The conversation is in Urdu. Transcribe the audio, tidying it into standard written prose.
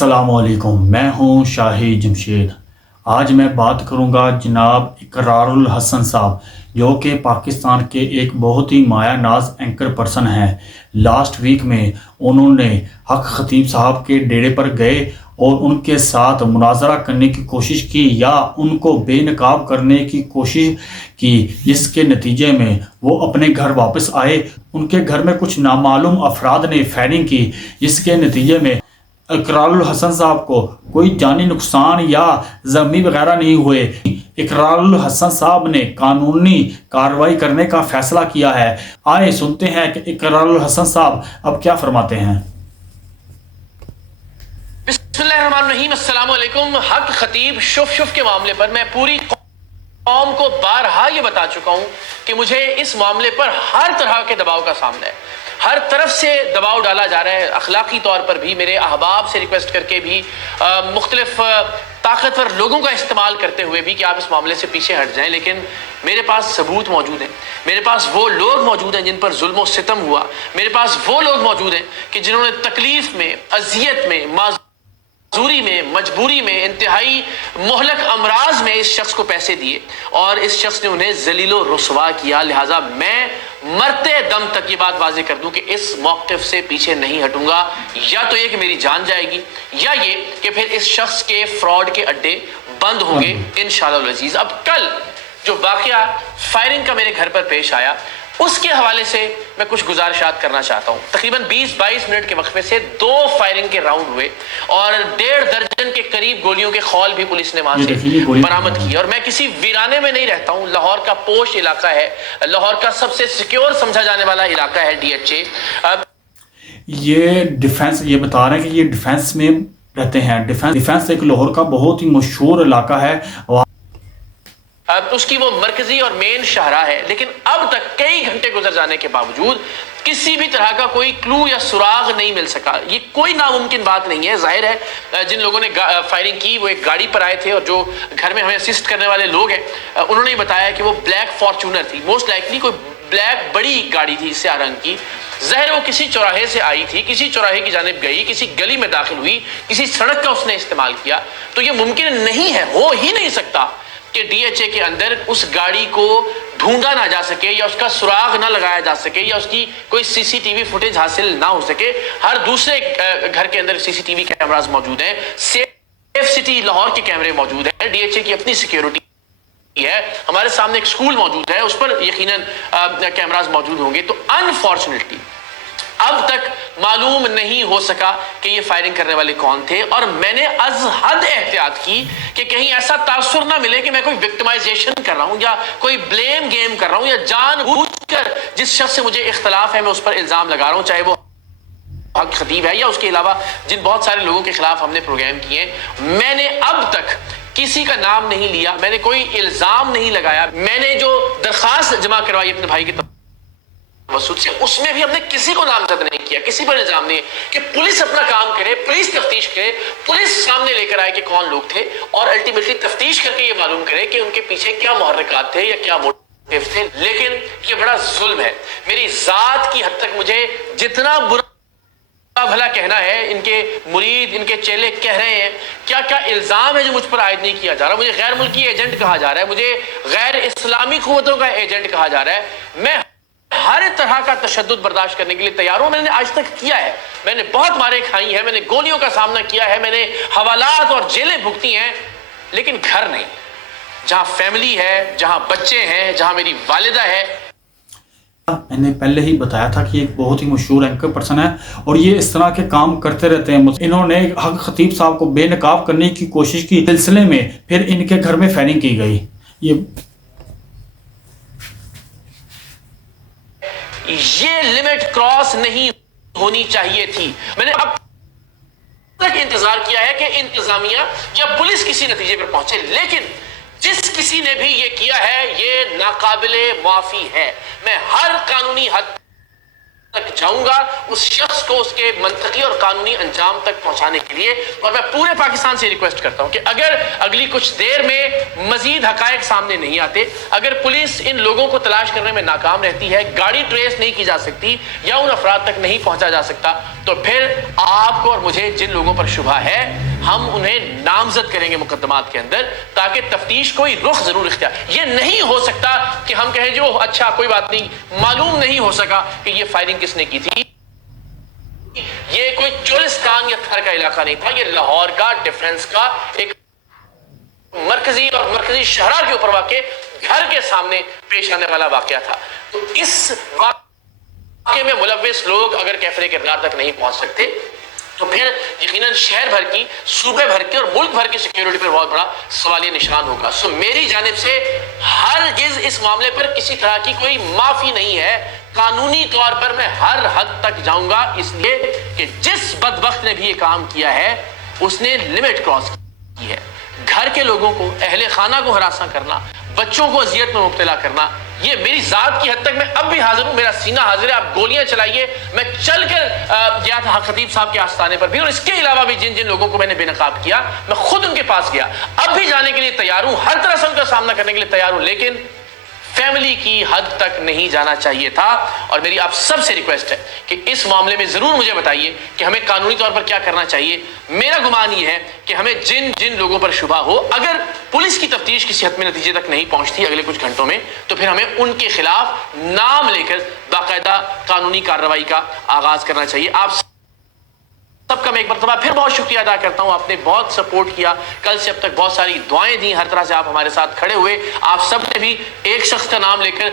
السلام علیکم، میں ہوں شاہد جمشید۔ آج میں بات کروں گا جناب اقرار الحسن صاحب، جو کہ پاکستان کے ایک بہت ہی مایہ ناز اینکر پرسن ہیں۔ لاسٹ ویک میں انہوں نے حق خطیب صاحب کے ڈیرے پر گئے اور ان کے ساتھ مناظرہ کرنے کی کوشش کی یا ان کو بے نقاب کرنے کی کوشش کی، جس کے نتیجے میں وہ اپنے گھر واپس آئے۔ ان کے گھر میں کچھ نامعلوم افراد نے فائرنگ کی، جس کے نتیجے میں اقرار الحسن صاحب کو کوئی جانی نقصان یا زخمی وغیرہ نہیں ہوئے۔ اقرار الحسن صاحب نے قانونی کارروائی کرنے کا فیصلہ کیا ہے۔ آئے سنتے ہیں کہ اقرار الحسن صاحب اب کیا فرماتے ہیں۔ بسم اللہ الرحمن الرحیم۔ السلام علیکم۔ حق خطیب شف کے معاملے پر میں پوری قوم کو بارہا یہ بتا چکا ہوں کہ مجھے اس معاملے پر ہر طرح کے دباؤ کا سامنا ہے، ہر طرف سے دباؤ ڈالا جا رہا ہے، اخلاقی طور پر بھی، میرے احباب سے ریکویسٹ کر کے بھی، مختلف طاقتور لوگوں کا استعمال کرتے ہوئے بھی کہ آپ اس معاملے سے پیچھے ہٹ جائیں، لیکن میرے پاس ثبوت موجود ہیں، میرے پاس وہ لوگ موجود ہیں جن پر ظلم و ستم ہوا، میرے پاس وہ لوگ موجود ہیں کہ جنہوں نے تکلیف میں، اذیت میں، معذوری میں، مجبوری میں، انتہائی مہلک امراض میں اس شخص کو پیسے دیے اور اس شخص نے انہیں ذلیل و رسوا کیا۔ لہٰذا میں مرتے دم تک یہ بات واضح کر دوں کہ اس موقف سے پیچھے نہیں ہٹوں گا، یا تو یہ کہ میری جان جائے گی، یا یہ کہ پھر اس شخص کے فراڈ کے اڈے بند ہوں گے انشاءاللہ العزیز۔ اب کل جو واقعہ فائرنگ کا میرے گھر پر پیش آیا، اس کے حوالے سے میں کچھ گزارشات کرنا چاہتا ہوں۔ تقریباً 20-22 منٹ کے وقفے سے 2 فائرنگ کے راؤنڈ ہوئے اور 1.5 درجن کے قریب گولیوں کے خول بھی پولیس نے وہاں سے برآمد کی۔ اور میں کسی ویرانے میں نہیں رہتا ہوں، لاہور کا پوش علاقہ ہے، لاہور کا سب سے سیکیور سمجھا جانے والا علاقہ ہے DHA۔ یہ ڈیفنس یہ بتا رہے ہیں کہ یہ ڈیفنس میں رہتے ہیں۔ ڈیفنس ایک لاہور کا بہت ہی مشہور علاقہ ہے، اس کی وہ مرکزی اور مین شاہراہ ہے، لیکن اب تک کئی گھنٹے گزر جانے کے باوجود کسی بھی طرح کا کوئی کلو یا سراغ نہیں مل سکا۔ یہ کوئی ناممکن بات نہیں ہے۔ ظاہر ہے جن لوگوں نے فائرنگ کی وہ ایک گاڑی پر آئے تھے، اور جو گھر میں ہمیں اسسٹ کرنے والے لوگ ہیں انہوں نے بتایا کہ وہ بلیک فارچونر تھی، موسٹ لائکلی کوئی بلیک بڑی گاڑی تھی سیاہ رنگ کی۔ ظاہر وہ کسی چوراہے سے آئی تھی، کسی چوراہے کی جانب گئی، کسی گلی میں داخل ہوئی، کسی سڑک کا اس نے استعمال کیا۔ تو یہ ممکن نہیں ہے، ہو ہی نہیں سکتا کہ DHA کے اندر اس گاڑی کو ڈھونڈا نہ جا سکے، یا اس کا سراغ نہ لگایا جا سکے، یا اس کی کوئی CCTV فوٹیج حاصل نہ ہو سکے۔ ہر دوسرے گھر کے اندر CCTV کیمراز موجود ہیں، سیف سٹی لاہور کے کیمرے موجود ہیں، DHA کی اپنی سیکیورٹی ہے، ہمارے سامنے ایک سکول موجود ہے، اس پر یقیناً کیمراز موجود ہوں گے۔ تو انفارچونیٹلی اب تک معلوم نہیں ہو سکا کہ یہ فائرنگ کرنے والے کون تھے، اور میں نے از حد احتیاط کی کہ کہیں ایسا تاثر نہ ملے کہ میں کوئی وکٹمائزیشن کر رہا ہوں یا کوئی بلیم گیم کر رہا ہوں، یا جان بوجھ کر جس شخص سے مجھے اختلاف ہے میں اس پر الزام لگا رہا ہوں، چاہے وہ حق خطیب ہے یا اس کے علاوہ جن بہت سارے لوگوں کے خلاف ہم نے پروگرام کیے ہیں۔ میں نے اب تک کسی کا نام نہیں لیا، میں نے کوئی الزام نہیں لگایا۔ میں نے جو درخواست جمع کروائی اپنے بھائی کی وسود سے، اس میں بھی ہم نے کسی کو نامزد نہیں کیا، کسی پر الزام نہیں کہ پولیس اپنا کام کرے، پولیس تفتیش کرے، پولیس سامنے لے کر آئے کہ کون لوگ تھے، اور الٹیمیٹلی تفتیش کر کے یہ معلوم کرے کہ ان کے پیچھے کیا محرکات تھے یا کیا موٹیو تھے۔ لیکن یہ بڑا ظلم ہے میری ذات کی حد تک۔ مجھے جتنا برا بھلا کہنا ہے، ان کے مرید، ان کے چیلے کہہ رہے ہیں، کیا کیا الزام ہے جو مجھ پر عائد نہیں کیا جا رہا۔ مجھے غیر ملکی ایجنٹ کہا جا رہا ہے، مجھے غیر اسلامی قوتوں کا ایجنٹ کہا جا رہا ہے۔ میں ہر طرح کا تشدد برداشت کرنے کے لیے تیار ہوں، میں نے آج تک کیا ہے، میں نے بہت مارے کھائی ہیں، میں نے گولیوں کا سامنا کیا ہے، میں نے حوالات اور جیلیں بھگتی ہیں، لیکن گھر نہیں، جہاں فیملی ہے، جہاں بچے ہیں، جہاں میری والدہ ہے۔ میں نے پہلے ہی بتایا تھا کہ ایک بہت ہی مشہور اینکر پرسن ہے اور یہ اس طرح کے کام کرتے رہتے ہیں۔ انہوں نے حق خطیب صاحب کو بے نقاب کرنے کی کوشش کی، سلسلے میں پھر ان کے گھر میں فائرنگ کی گئی۔ یہ لمٹ کراس نہیں ہونی چاہیے تھی۔ میں نے اب تک انتظار کیا ہے کہ انتظامیہ یا پولیس کسی نتیجے پر پہنچے، لیکن جس کسی نے بھی یہ کیا ہے یہ ناقابل معافی ہے۔ میں ہر قانونی حد تک جاؤں گا اس شخص کو اس کے منطقی اور قانونی انجام تک پہنچانے کے لیے. اور میں پورے پاکستان سے ریکویسٹ کرتا ہوں کہ اگر اگلی کچھ دیر میں مزید حقائق سامنے نہیں آتے, اگر پولیس ان لوگوں کو تلاش کرنے میں ناکام رہتی ہے, گاڑی ٹریس نہیں کی جا سکتی یا ان افراد تک نہیں پہنچا جا سکتا, تو پھر آپ کو اور مجھے جن لوگوں پر شبہ ہے ہم انہیں نامزد کریں گے مقدمات کے اندر, تاکہ تفتیش کوئی رخ ضرور اختیار. یہ نہیں ہو سکتا کہ ہم کہیں جو اچھا کوئی بات نہیں, معلوم نہیں ہو سکا کہ یہ فائرنگ کس نے کی تھی. یہ کوئی چولستان یا تھر کا علاقہ نہیں تھا, یہ لاہور کا ڈیفنس کا ایک مرکزی اور مرکزی شہرہ کے اوپر واقع گھر کے سامنے پیش آنے والا واقعہ تھا. تو اس واقعے میں ملوث لوگ اگر کیفر کردار تک نہیں پہنچ سکتے تو پھر یقیناً شہر بھر کی, صوبے بھر کی اور ملک بھر کی سیکیورٹی پر بہت بڑا سوالیہ نشان ہوگا. سو میری جانب سے ہرگز اس معاملے پر کسی طرح کی کوئی معافی نہیں ہے. قانونی طور پر میں ہر حد تک جاؤں گا, اس لیے کہ جس بدبخت نے بھی یہ کام کیا ہے اس نے لمٹ کراس کی ہے. گھر کے لوگوں کو, اہل خانہ کو ہراساں کرنا, بچوں کو اذیت میں مبتلا کرنا, یہ میری ذات کی حد تک میں اب بھی حاضر ہوں, میرا سینہ حاضر ہے. آپ گولیاں چلائیے, میں چل کر گیا تھا خطیب صاحب کے آستانے پر بھی, اور اس کے علاوہ بھی جن جن لوگوں کو میں نے بے نقاب کیا میں خود ان کے پاس گیا. اب بھی جانے کے لیے تیار ہوں, ہر طرح سے ان کا سامنا کرنے کے لیے تیار ہوں, لیکن فیملی کی حد تک نہیں جانا چاہیے تھا. اور میری آپ سب سے ریکویسٹ ہے کہ اس معاملے میں ضرور مجھے بتائیے کہ ہمیں قانونی طور پر کیا کرنا چاہیے. میرا گمان یہ ہے کہ ہمیں جن جن لوگوں پر شبہ ہو, اگر پولیس کی تفتیش کسی حد میں نتیجے تک نہیں پہنچتی اگلے کچھ گھنٹوں میں, تو پھر ہمیں ان کے خلاف نام لے کر باقاعدہ قانونی کارروائی کا آغاز کرنا چاہیے. آپ سب کا میں ایک مرتبہ پھر بہت شکریہ ادا کرتا ہوں. آپ نے بہت سپورٹ کیا, کل سے اب تک بہت ساری دعائیں دی, ہر طرح سے آپ ہمارے ساتھ کھڑے ہوئے. آپ سب نے بھی ایک شخص کا نام لے کر